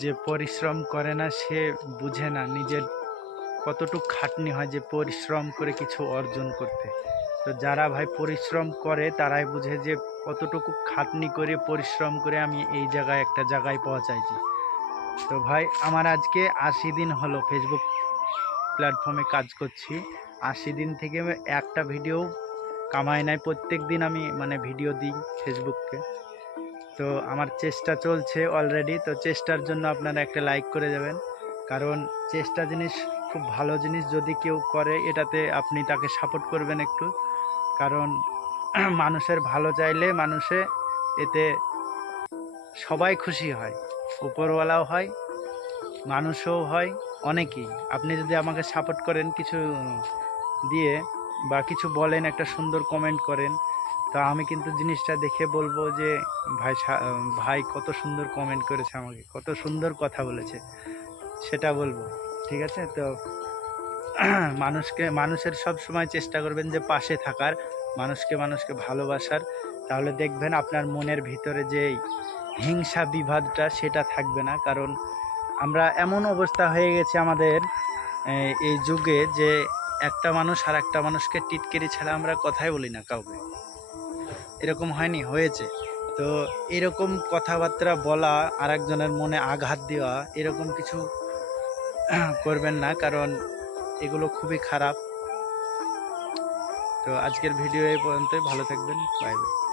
যে পরিশ্রম করে না সে বুঝে না নিজের কতটুক খাটনি হয় যে পরিশ্রম করে কিছু অর্জন করতে। তো যারা ভাই পরিশ্রম করে তারাই বুঝে যে কতটুকু খাটনি করে পরিশ্রম করে আমি এই জায়গায় একটা জায়গায় পৌঁছাইছি। তো ভাই আমার আজকে ৮০ দিন হলো ফেসবুক প্ল্যাটফর্মে কাজ করছি। ৮০ দিন থেকে আমি একটা ভিডিও কামাই নাই। প্রত্যেক দিন আমি মানে ভিডিও দিই ফেসবুককে। তো আমার চেষ্টা চলছে অলরেডি। তো চেষ্টার জন্য আপনারা একটা লাইক করে যাবেন, কারণ চেষ্টা জিনিস খুব ভালো জিনিস। যদি কেউ করে এটাতে আপনি তাকে সাপোর্ট করবেন একটু, কারণ মানুষের ভালো চাইলে মানুষে এতে সবাই খুশি হয়, উপরওয়ালাও হয়, মানুষও হয়, অনেকেই। আপনি যদি আমাকে সাপোর্ট করেন কিছু দিয়ে বা কিছু বলেন, একটা সুন্দর কমেন্ট করেন, তা আমি কিন্তু জিনিসটা দেখে বলবো যে ভাই ভাই কত সুন্দর কমেন্ট করেছে, আমাকে কত সুন্দর কথা বলেছে, সেটা বলবো। ঠিক আছে? তো মানুষের সব সময় চেষ্টা করবেন যে পাশে থাকার, মানুষকে ভালোবাসার। তাহলে দেখবেন আপনার মনের ভিতরে যে হিংসা বিবাদটা সেটা থাকবে না। কারণ আমরা এমন অবস্থা হয়ে গেছে আমাদের এই যুগে যে একটা মানুষ আর একটা মানুষকে টিটকিরি ছাড়া আমরা কথাই বলি না কাউকে। এরকম হয়নি? হয়েছে। তো এরকম কথাবার্তা বলা, আর একজনের মনে আঘাত দেওয়া, এরকম কিছু করবেন না, কারণ এগুলো খুবই খারাপ। তো আজকের ভিডিও এই পর্যন্তই। ভালো থাকবেন। Bye bye.